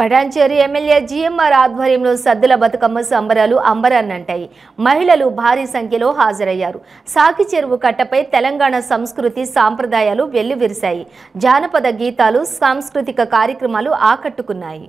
Patancheru MLA GMR ఆధ్వర్యంలో సద్దుల బతుకమ్మ సంబరాలు అంబరాన్నంటాయి. మహిళలు భారీ సంఖ్యలో హాజరయ్యారు. సాకి చెరువు కట్టపై తెలంగాణ సంస్కృతి సాంప్రదాయాలు వెల్లివిరిశాయి. జానపద గీతాలు, సాంస్కృతిక కార్యక్రమాలు ఆకట్టుకున్నాయి.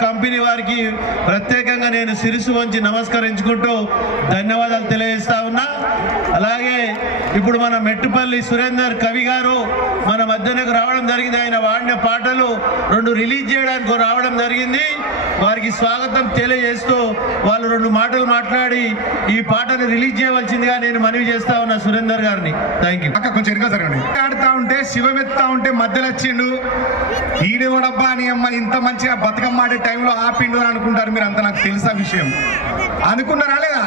కంపెనీ వారికి ప్రత్యేకంగా నేను శిరస్సు వంచి నమస్కరించుకుంటూ ధన్యవాదాలు తెలియజేస్తా ఉన్నా. అలాగే ఇప్పుడు మన మెట్టుపల్లి సురేందర్ కవి గారు మన మధ్యనకు రావడం జరిగింది. ఆయన వాడిన పాటలు 2 రిలీజ్ చేయడానికి రావడం జరిగింది. వారికి స్వాగతం తెలియజేస్తూ వాళ్ళు 2 మాటలు మాట్లాడి ఈ పాటను రిలీజ్ చేయవలసిందిగా నేను మనవి చేస్తా ఉన్నా సురేందర్ గారిని. Thank you. కొంచెం ఎరుగా జరగండి. ఆడుతా ఉంటే శివమెత్తా ఉంటే మధ్యలో వచ్చిండు ఈడేవాడబ్బా అని అమ్మ ఇంత మంచిగా బతుకమ్మ ఆడే టైంలో ఆపిండు అని అనుకుంటారు మీరు అంతా. నాకు తెలుసా విషయం అనుకున్నారా లేదా?